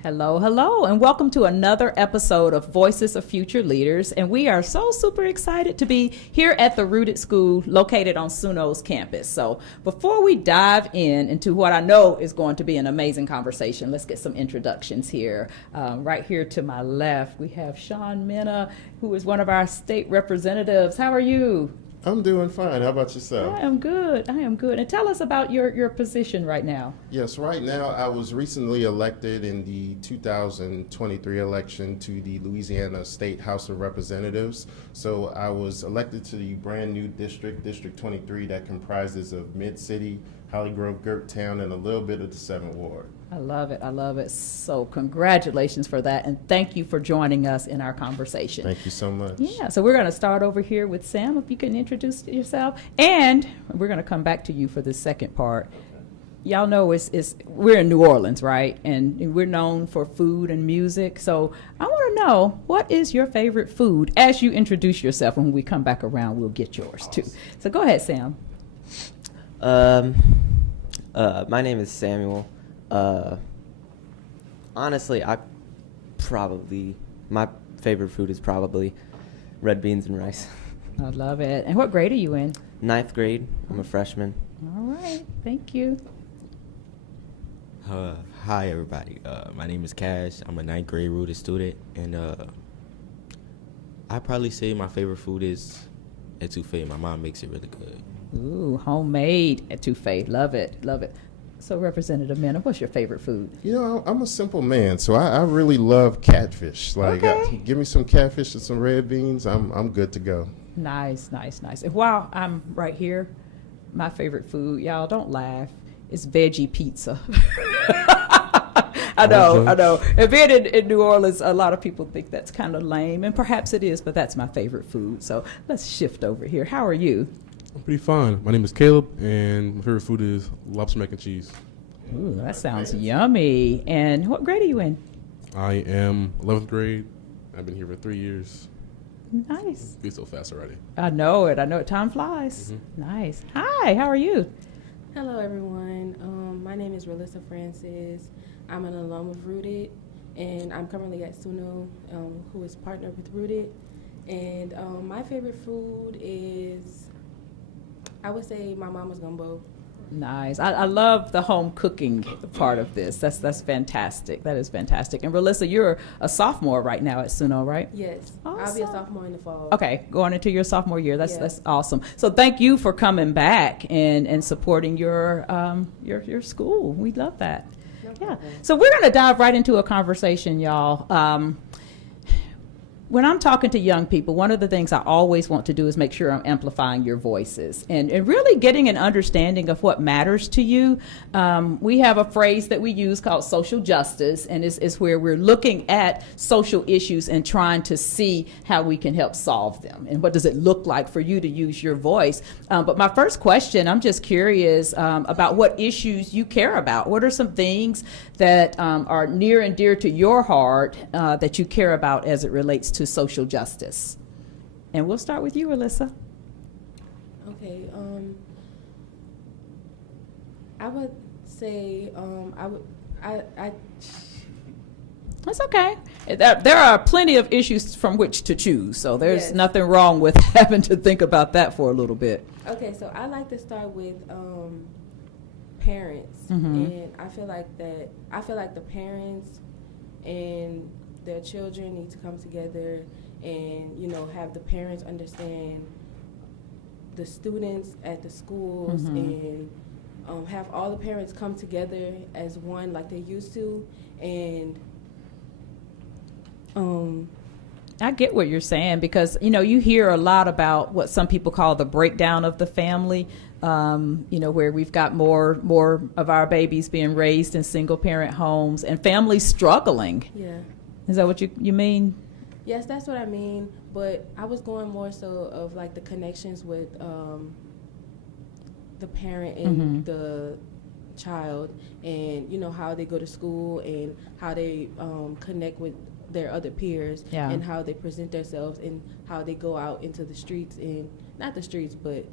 Hello, hello, and welcome to another episode of Voices of Future Leaders. And we are so super excited to be here at the Rooted School located on SUNO's campus. So before we dive into what I know is going to be an amazing conversation, let's get some introductions here. Right here to my left, we have Shaun Mena, who is one of our state representatives. How are you? I'm doing fine. How about yourself? I am good. And tell us about your position right now. Yes, right now I was recently elected in the 2023 election to the Louisiana State House of Representatives. So I was elected to the brand new district, District 23, that comprises of Mid-City, Holly Grove, Gerttown, and a little bit of the 7th Ward. I love it. So congratulations for that, and thank you for joining us in our conversation. Thank you so much. Yeah, so we're going to start over here with Sam, if you can introduce yourself, and we're going to come back to you for the second part. Y'all know we're in New Orleans, right? And we're known for food and music, so I want to know, what is your favorite food? As you introduce yourself, and when we come back around, we'll get yours too. So go ahead, Sam. My name is Samuel. Honestly, my favorite food is probably red beans and rice. I love it. And what grade are you in? 9th grade. I'm a freshman. All right, thank you. Hi, everybody. My name is Cash. I'm a 9th grade Rooted student, and I'd probably say my favorite food is etouffee. My mom makes it really good. Ooh, homemade etouffee. Love it. So, Representative Mena, what's your favorite food? You know, I'm a simple man, so I really love catfish. Give me some catfish and some red beans. I'm good to go. Nice. And while I'm right here, my favorite food, y'all don't laugh, is veggie pizza. I know. And being in New Orleans, a lot of people think that's kind of lame, and perhaps it is, but that's my favorite food. So let's shift over here. How are you? I'm pretty fine. My name is Caleb, and my favorite food is lobster mac and cheese. Ooh, that sounds yummy. And what grade are you in? I am 11th grade. I've been here for 3 years. Nice. Be so fast already. I know it. Time flies. Mm-hmm. Nice. Hi, how are you? Hello, everyone. My name is Relissa Francis. I'm an alum of Rooted, and I'm currently at SUNO, who is partnered with Rooted. And my favorite food is, I would say, my mama's gumbo. Nice. I love the home cooking part of this. That's fantastic. That is fantastic. And Relissa, you're a sophomore right now at SUNO, right? Yes. Awesome. I'll be a sophomore in the fall. Okay, going into your sophomore year. That's awesome. So thank you for coming back and supporting your school. We love that. No Yeah. problem. So we're going to dive right into a conversation, y'all. When I'm talking to young people, one of the things I always want to do is make sure I'm amplifying your voices and really getting an understanding of what matters to you. We have a phrase that we use called social justice, and it's where we're looking at social issues and trying to see how we can help solve them. And what does it look like for you to use your voice? But my first question, I'm just curious about what issues you care about. What are some things that are near and dear to your heart that you care about as it relates to social justice? And we'll start with you, Alyssa. Okay. I would say That's okay. There are plenty of issues from which to choose, so there's Yes. nothing wrong with having to think about that for a little bit. Okay, so I like to start with parents, and I feel like the parents and their children need to come together and have the parents understand the students at the schools and have all the parents come together as one like they used to. And I get what you're saying, because you hear a lot about what some people call the breakdown of the family, where we've got more of our babies being raised in single parent homes and families struggling. yeah. Is that what you mean? Yes, that's what I mean. But I was going more so of like the connections with the parent and the child, and how they go to school and how they connect with their other peers, and how they present themselves and how they go out into the streets, and not the streets, but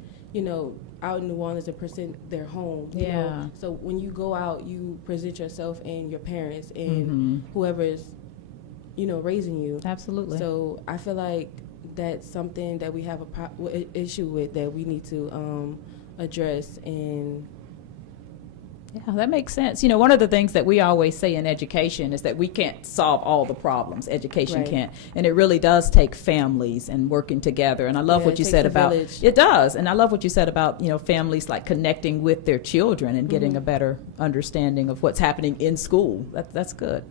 out in New Orleans and present their home. You Yeah. know? So when you go out, you present yourself and your parents and whoever is, raising you. Absolutely. So I feel like that's something that we have a issue with that we need to address. And Yeah, that makes sense. One of the things that we always say in education is that we can't solve all the problems. Education Right. can't. And it really does take families and working together. And I love Yeah, what it you takes said a about village. it does. And I love what you said about, families like connecting with their children and getting a better understanding of what's happening in school. That's good.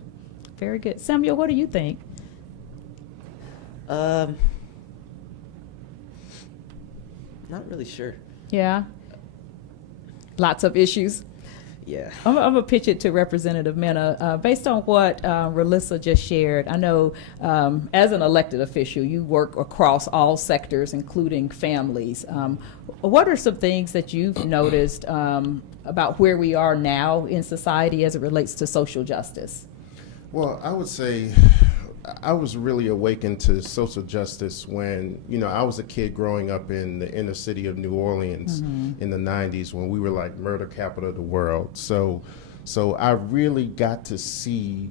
Very good. Samuel, what do you think? Not really sure. Yeah. Lots of issues. Yeah. I'm going to pitch it to Representative Mena. Based on what Relissa just shared, I know as an elected official, you work across all sectors, including families. What are some things that you've noticed about where we are now in society as it relates to social justice? Well, I would say I was really awakened to social justice when, I was a kid growing up in the inner city of New Orleans in the 90s when we were like murder capital of the world. So I really got to see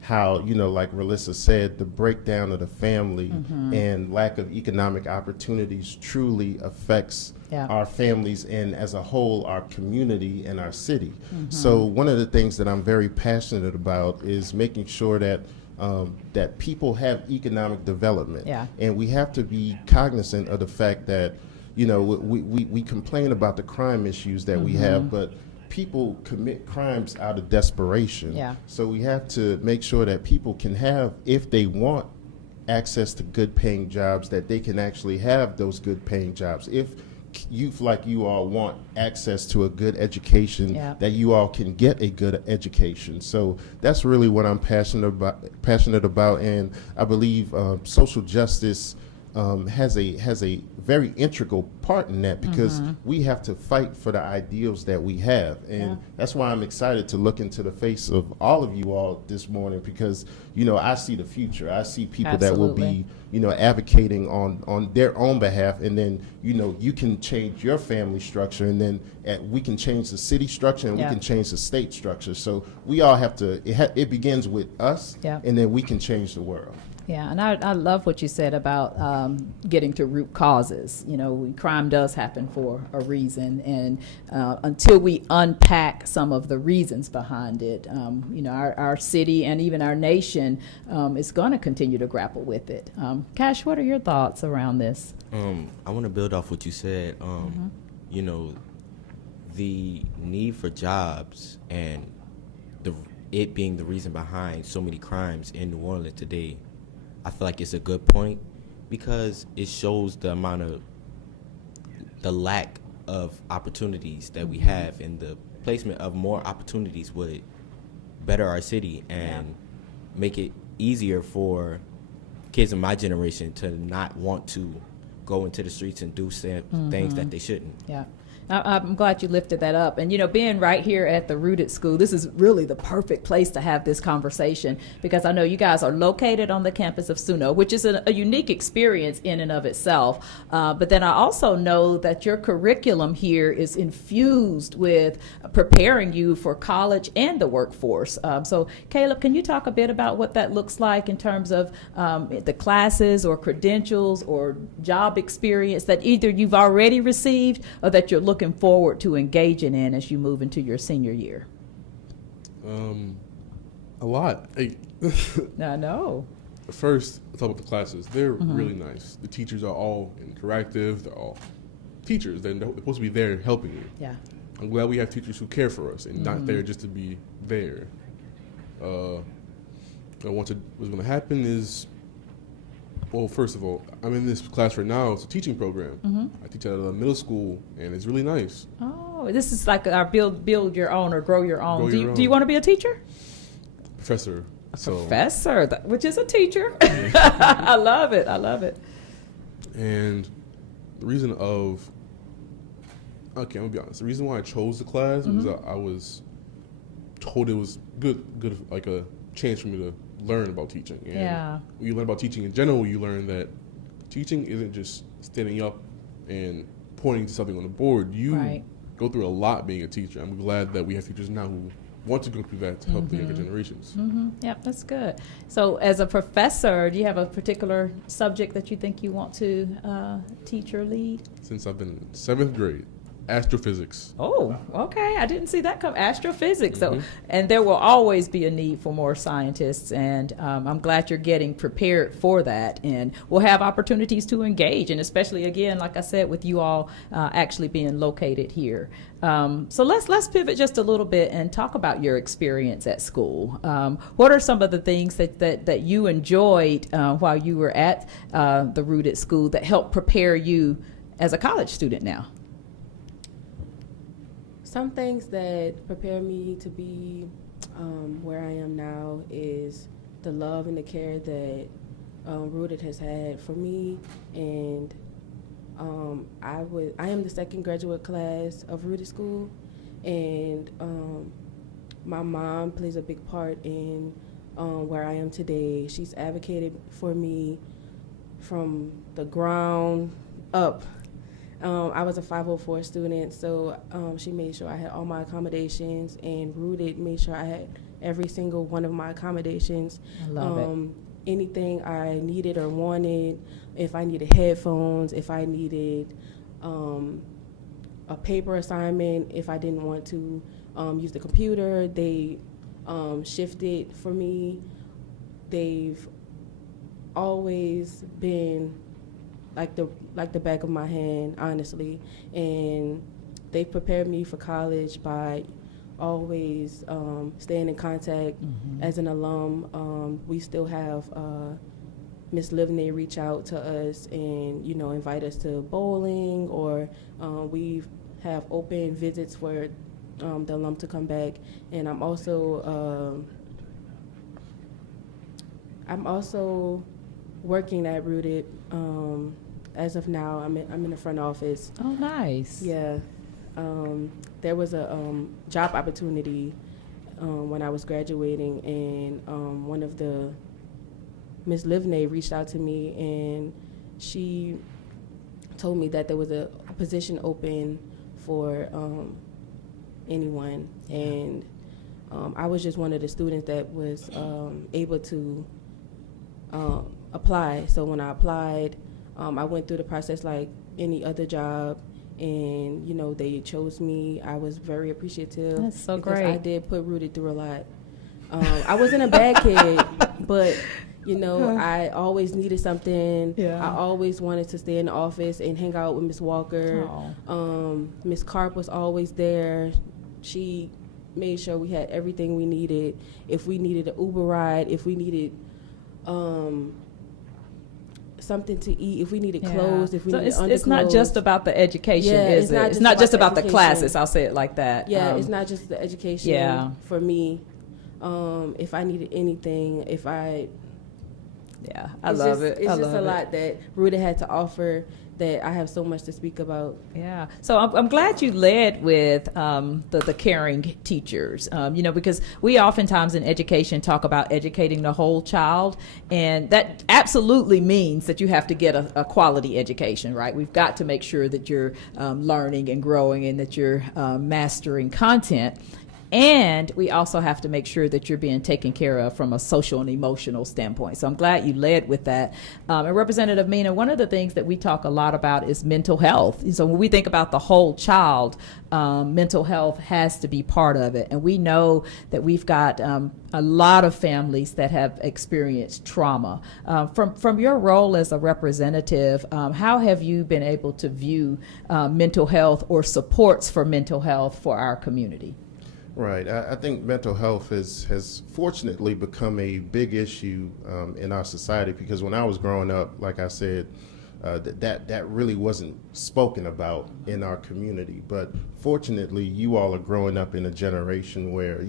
how, like Relissa said, the breakdown of the family and lack of economic opportunities truly affects our families and as a whole our community and our city. So one of the things that I'm very passionate about is making sure that that people have economic development. Yeah. And we have to be cognizant of the fact that, we complain about the crime issues that we have, but people commit crimes out of desperation. Yeah. So we have to make sure that people can have, if they want access to good paying jobs, that they can actually have those good paying jobs. If youth like you all want access to a good education, that you all can get a good education. So that's really what I'm passionate about, and I believe social justice has a very integral part in that, because we have to fight for the ideals that we have, and that's why I'm excited to look into the face of all of you all this morning, because I see the future. I see people that will be advocating on their own behalf, and then you can change your family structure, and then we can change the city structure, and we can change the state structure. So we all have to. It begins with us, and then we can change the world. Yeah, and I love what you said about getting to root causes. Crime does happen for a reason, and until we unpack some of the reasons behind it, our city and even our nation is going to continue to grapple with it. Cash, what are your thoughts around this? I want to build off what you said. The need for jobs and it being the reason behind so many crimes in New Orleans today. I feel like it's a good point because it shows the lack of opportunities that we have, and the placement of more opportunities would better our city and make it easier for kids in my generation to not want to go into the streets and do things that they shouldn't. Yeah. I'm glad you lifted that up. And, being right here at the Rooted School, this is really the perfect place to have this conversation, because I know you guys are located on the campus of SUNO, which is a unique experience in and of itself. But then I also know that your curriculum here is infused with preparing you for college and the workforce. So, Caleb, can you talk a bit about what that looks like in terms of the classes or credentials or job experience that either you've already received or that you're looking forward to engaging in as you move into your senior year? A lot. I know. First, I'll talk about the classes. They're really nice. The teachers are all interactive. They're all teachers. They're supposed to be there helping you. Yeah. I'm glad we have teachers who care for us and not there just to be there. What's going to happen is, well, first of all, I'm in this class right now. It's a teaching program. I teach at a middle school, and it's really nice. Oh, this is like our build your own or grow your own. Do you want to be a teacher? Professor. Professor, which is a teacher. I love it. And the reason I'm gonna be honest. The reason why I chose the class was I was told it was good, like a chance for me to learn about teaching. And when you learn about teaching in general, you learn that teaching isn't just standing up and pointing to something on the board. You Right. go through a lot being a teacher. I'm glad that we have teachers now who want to go through that to help the younger generations. Yep, that's good. So as a professor, do you have a particular subject that you think you want to teach or lead? Since I've been in 7th grade, astrophysics. Oh, okay. I didn't see that come. Astrophysics. So, and there will always be a need for more scientists, and I'm glad you're getting prepared for that. And we'll have opportunities to engage, and especially again, like I said, with you all actually being located here. So let's pivot just a little bit and talk about your experience at school. What are some of the things that you enjoyed while you were at the Rooted School that helped prepare you as a college student now? Some things that prepare me to be where I am now is the love and the care that Rooted has had for me, and I am the second graduate class of Rooted School, and my mom plays a big part in where I am today. She's advocated for me from the ground up. I was a 504 student, so she made sure I had all my accommodations, and Rooted made sure I had every single one of my accommodations. I love it. Anything I needed or wanted, if I needed headphones, if I needed a paper assignment, if I didn't want to use the computer, they shifted for me. They've always been like the back of my hand, honestly, and they prepared me for college by always staying in contact. As an alum. We still have Miss Livney reach out to us and invite us to bowling, or we have open visits for the alum to come back. And I'm also working at Rooted. As of now, I'm in the front office. Oh, nice. Yeah. There was a job opportunity when I was graduating, and one of the Miss Livney reached out to me, and she told me that there was a position open for anyone, and I was just one of the students that was able to apply. So when I applied, I went through the process like any other job, and they chose me. I was very appreciative. That's so because great. I did put Rooted through a lot. I wasn't a bad kid, but I always needed something. Yeah. I always wanted to stay in the office and hang out with Miss Walker. Aw. Miss Carp was always there. She made sure we had everything we needed. If we needed an Uber ride, if we needed something to eat, if we needed clothes, if we needed underclothes. It's not just about the education, Yeah, is it? It's not just about the classes. I'll say it like that. Yeah, it's not just the education for me. If I needed anything, I love it. I It's just love a it. lot that Rooted had to offer that I have so much to speak about. Yeah. So I'm glad you led with the caring teachers, because we oftentimes in education talk about educating the whole child, and that absolutely means that you have to get a quality education, right? We've got to make sure that you're learning and growing and that you're mastering content. And we also have to make sure that you're being taken care of from a social and emotional standpoint. So I'm glad you led with that. And Representative Mena, one of the things that we talk a lot about is mental health. So when we think about the whole child, mental health has to be part of it. And we know that we've got a lot of families that have experienced trauma. From your role as a representative, how have you been able to view mental health or supports for mental health for our community? Right. I think mental health has fortunately become a big issue in our society, because when I was growing up, like I said, that really wasn't spoken about in our community. But fortunately, you all are growing up in a generation where,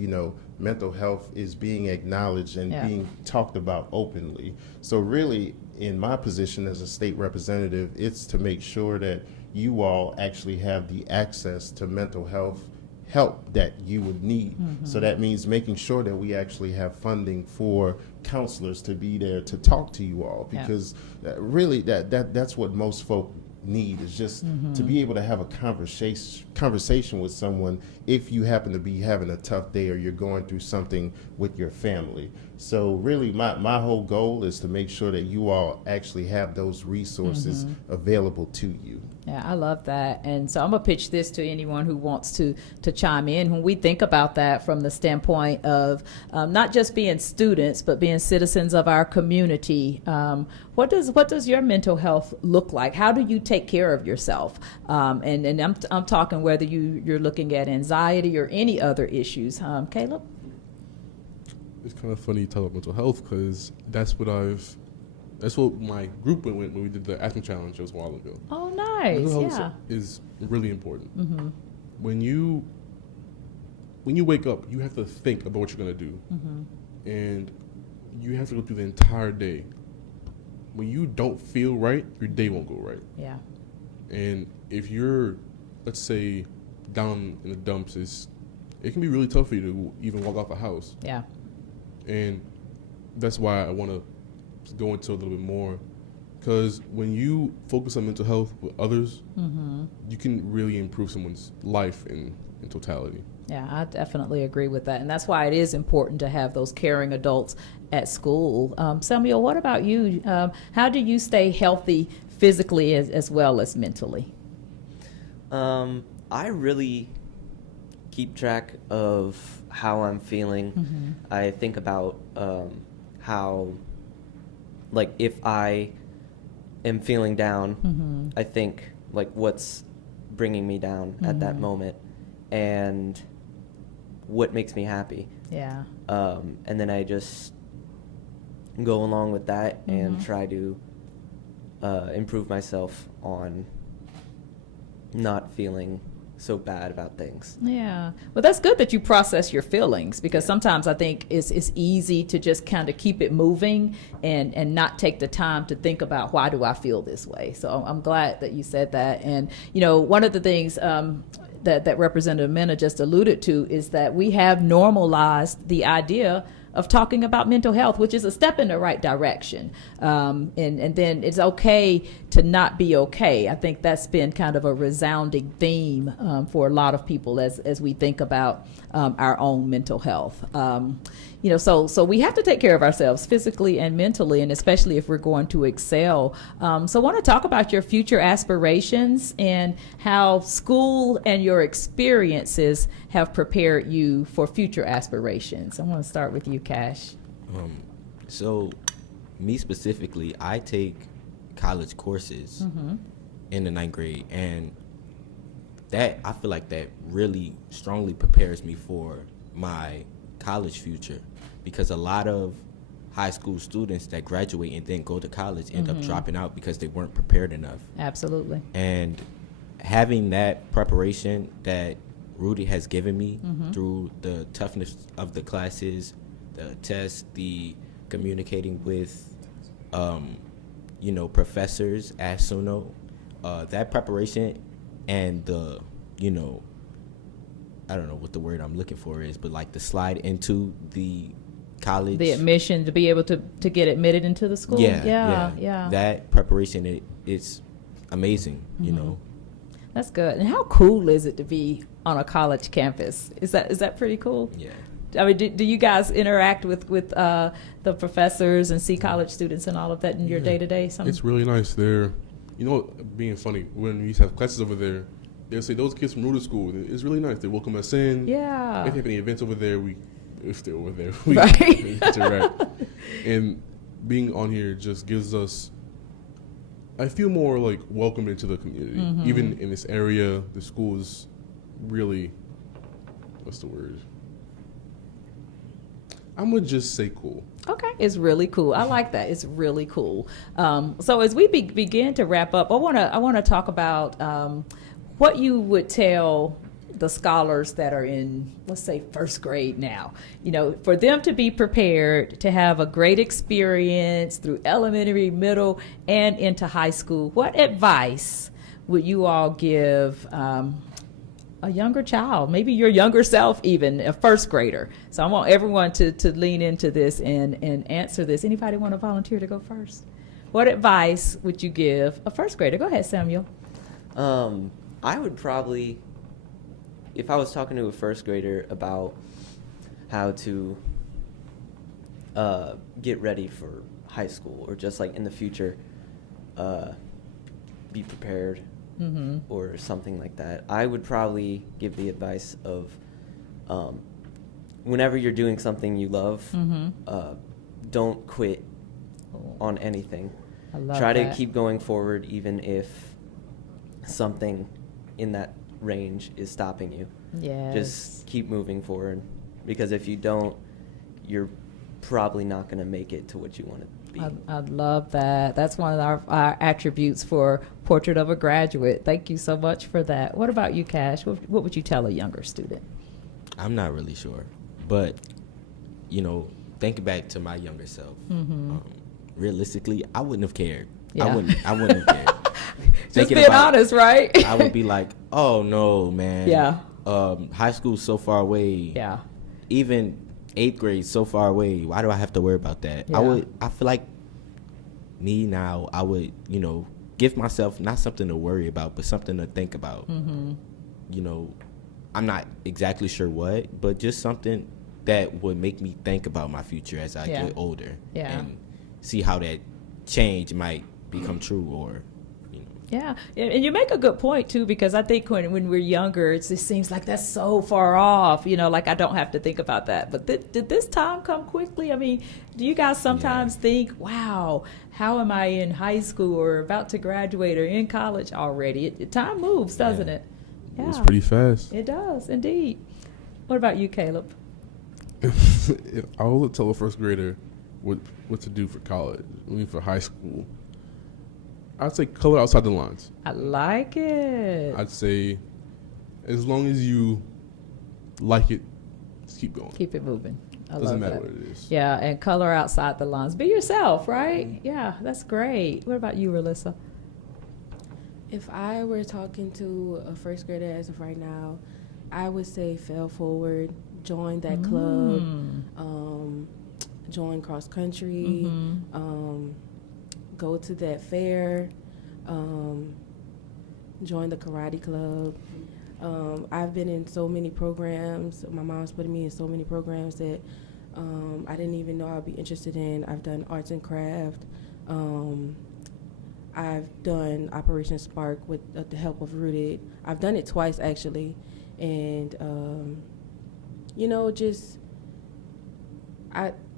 mental health is being acknowledged and being talked about openly. So really, in my position as a state representative, it's to make sure that you all actually have the access to mental health help that you would need. So that means making sure that we actually have funding for counselors to be there to talk to you all, because really that's what most folk need is just to be able to have a conversation with someone if you happen to be having a tough day or you're going through something with your family. So really my whole goal is to make sure that you all actually have those resources available to you. Yeah, I love that. And so I'm going to pitch this to anyone who wants to chime in. When we think about that from the standpoint of not just being students, but being citizens of our community, what does your mental health look like? How do you take care of yourself? And I'm talking whether you're looking at anxiety or any other issues. Caleb? It's kind of funny you talk about mental health because that's what my group went when we did the asthma challenge just a while ago. Oh, nice. Mental Yeah. health is really important. When you wake up, you have to think about what you're going to do. And you have to go through the entire day. When you don't feel right, your day won't go right. Yeah. And if you're, let's say, down in the dumps, it can be really tough for you to even walk out the house. Yeah. And that's why I want to go into a little bit more, because when you focus on mental health with others, you can really improve someone's life in totality. Yeah, I definitely agree with that. And that's why it is important to have those caring adults at school. Samuel, what about you? How do you stay healthy physically as well as mentally? I really keep track of how I'm feeling. I think about how, like, if I am feeling down, I think, like, what's bringing me down at that moment and what makes me happy. Yeah. And then I just go along with that and try to improve myself on not feeling so bad about things. Yeah. Well, that's good that you process your feelings, because sometimes I think it's easy to just kind of keep it moving and not take the time to think about why do I feel this way. So I'm glad that you said that. And, you know, one of the things that Representative Mena just alluded to is that we have normalized the idea of talking about mental health, which is a step in the right direction. And then it's okay to not be okay. I think that's been kind of a resounding theme for a lot of people as we think about our own mental health. You know, so we have to take care of ourselves physically and mentally, and especially if we're going to excel. So I want to talk about your future aspirations and how school and your experiences have prepared you for future aspirations. I want to start with you, Cash. So me specifically, I take college courses in the 9th grade, and that, I feel like that really strongly prepares me for my college future, because a lot of high school students that graduate and then go to college end up dropping out because they weren't prepared enough. Absolutely. And having that preparation that Rudy has given me through the toughness of the classes, the tests, the communicating with, you know, professors at SUNO, that preparation and the, you know, I don't know what the word I'm looking for is, but like the slide into the college. The admission, to be able to get admitted into the school. Yeah. That preparation, it's amazing, you know. That's good. And how cool is it to be on a college campus? Is that pretty cool? Yeah. I mean, do you guys interact with the professors and see college students and all of that in your day-to-day? It's really nice. They're, you know, being funny, when we used to have classes over there, they'll say, those kids from Ruder School, it's really nice. They welcome us in. Yeah. If they have any events over there, if they're over there, we Right. interact. And being on here just gives us, I feel more like welcomed into the community. Even in this area, the school is really, what's the word? I'm going to just say cool. Okay, it's really cool. I like that. It's really cool. So as we begin to wrap up, I want to talk about what you would tell the scholars that are in, let's say, first grade now. You know, for them to be prepared to have a great experience through elementary, middle, and into high school. What advice would you all give a younger child, maybe your younger self, even a first grader? So I want everyone to lean into this and answer this. Anybody want to volunteer to go first? What advice would you give a first grader? Go ahead, Samuel. I would probably, if I was talking to a first grader about how to get ready for high school, or just like in the future, be prepared, or something like that, I would probably give the advice of, whenever you're doing something you love, don't quit on anything. I love Try that. to keep going forward, even if something in that range is stopping you. Yes. Just keep moving forward, because if you don't, you're probably not going to make it to what you want to be. I love that. That's one of our attributes for Portrait of a Graduate. Thank you so much for that. What about you, Cash? What would you tell a younger student? I'm not really sure, but thinking back to my younger self, realistically, I wouldn't have cared. Yeah. I wouldn't have cared. Just Thinking being about- honest, right? I would be like, oh no, man. Yeah. High school's so far away. Yeah. Even 8th grade so far away. Why do I have to worry about that? Yeah. I feel like me now, I would, give myself not something to worry about, but something to think about. I'm not exactly sure what, but just something that would make me think about my future as I Yeah. get older. Yeah. And see how that change might become true, or Yeah, and you make a good point too, because I think when we're younger, it just seems like that's so far off, like I don't have to think about that. But did this time come quickly? I mean, do you guys sometimes think, wow, how am I in high school or about to graduate or in college already? Time moves, doesn't Yeah. it? Yeah, It's pretty fast. It does, indeed. What about you, Caleb? If I would tell a first grader what to do for college, for high school, I'd say color outside the lines. I like it. I'd say as long as you like it, just keep going. Keep it moving. I Doesn't love matter that. what it is. Yeah, and color outside the lines. Be yourself, right? Yeah, that's great. What about you, Alyssa? If I were talking to a first grader as of right now, I would say fail forward, join that club, join cross country, go to that fair, join the karate club. I've been in so many programs. My mom's putting me in so many programs that I didn't even know I'd be interested in. I've done arts and craft. I've done Operation Spark with the help of Rooted. I've done it twice, actually. And,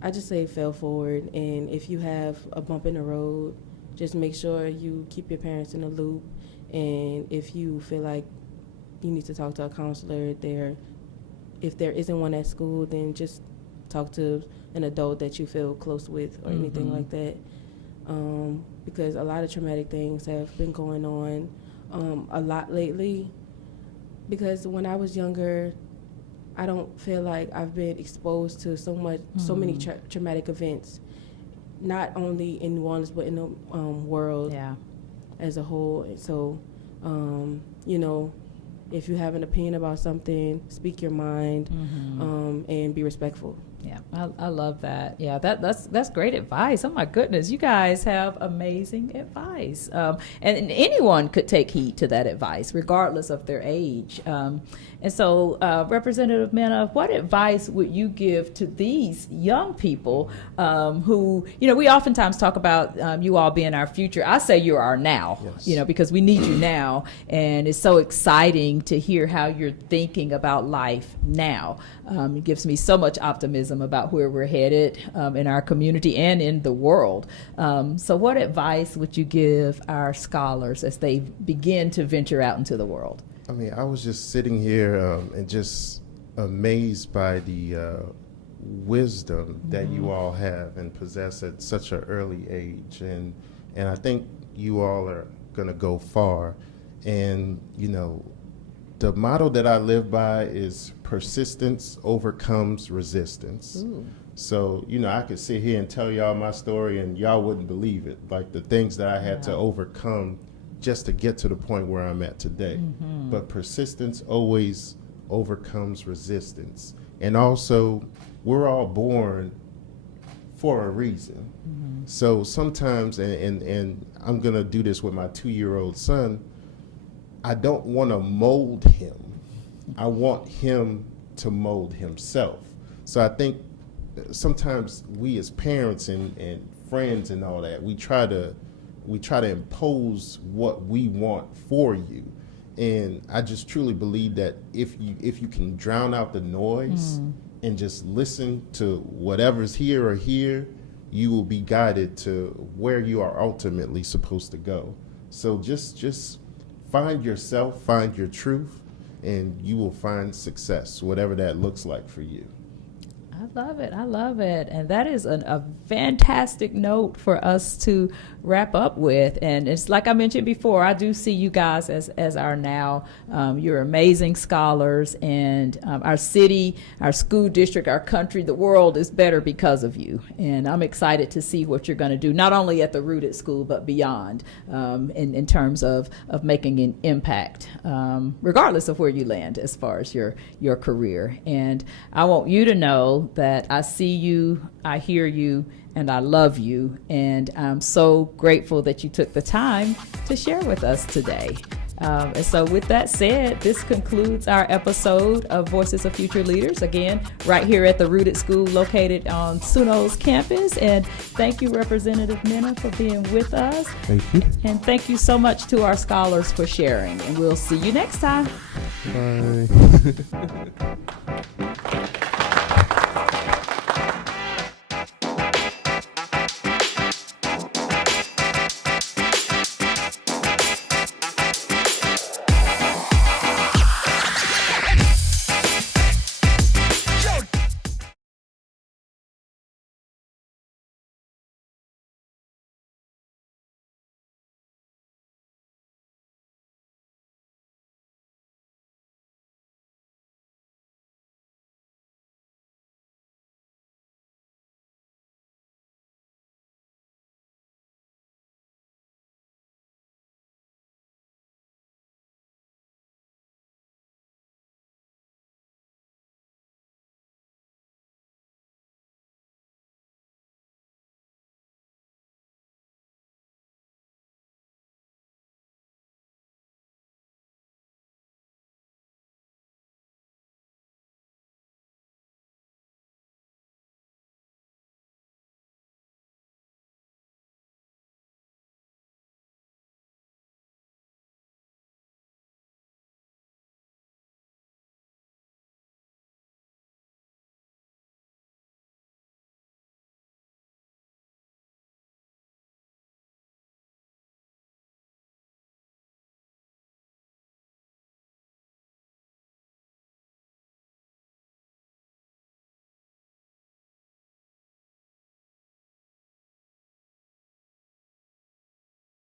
I just say fail forward. And if you have a bump in the road, just make sure you keep your parents in the loop. And if you feel like you need to talk to a counselor if there isn't one at school, then just talk to an adult that you feel close with or anything like that. Because a lot of traumatic things have been going on a lot lately. Because when I was younger, I don't feel like I've been exposed to so many traumatic events, not only in New Orleans but in the world as a whole. And so, if you have an opinion about something, speak your mind and be respectful. Yeah, I love that. Yeah, that's great advice. Oh my goodness, you guys have amazing advice, and anyone could take heed to that advice, regardless of their age. And so, Representative Mena, what advice would you give to these young people who, we oftentimes talk about you all being our future. I say you're our now, Yes. Because we need you now, and it's so exciting to hear how you're thinking about life now. It gives me so much optimism about where we're headed in our community and in the world. So what advice would you give our scholars as they begin to venture out into the world? I mean, I was just sitting here and just amazed by the wisdom that you all have and possess at such an early age. And I think you all are going to go far. And, the motto that I live by is persistence overcomes resistance. Ooh. So, I could sit here and tell y'all my story and y'all wouldn't believe it. Like the things that I had to overcome just to get to the point where I'm at today. But persistence always overcomes resistance. And also, we're all born for a reason. So sometimes, and I'm going to do this with my 2-year-old son, I don't want to mold him. I want him to mold himself. So I think sometimes we as parents and friends and all that, we try to impose what we want for you. And I just truly believe that if you can drown out the noise and just listen to whatever's here or here, you will be guided to where you are ultimately supposed to go. So just find yourself, find your truth, and you will find success, whatever that looks like for you. I love it. I love it. And that is a fantastic note for us to wrap up with. And it's like I mentioned before, I do see you guys as our now, you're amazing scholars, and our city, our school district, our country, the world is better because of you. And I'm excited to see what you're going to do, not only at the Rooted School, but beyond, in terms of making an impact, regardless of where you land as far as your career. And I want you to know that I see you, I hear you, and I love you. And I'm so grateful that you took the time to share with us today. And so with that said, this concludes our episode of Voices of Future Leaders, again, right here at the Rooted School located on SUNO's campus. And thank you, Representative Mena, for being with us. Thank you. And thank you so much to our scholars for sharing. And we'll see you next time. Bye.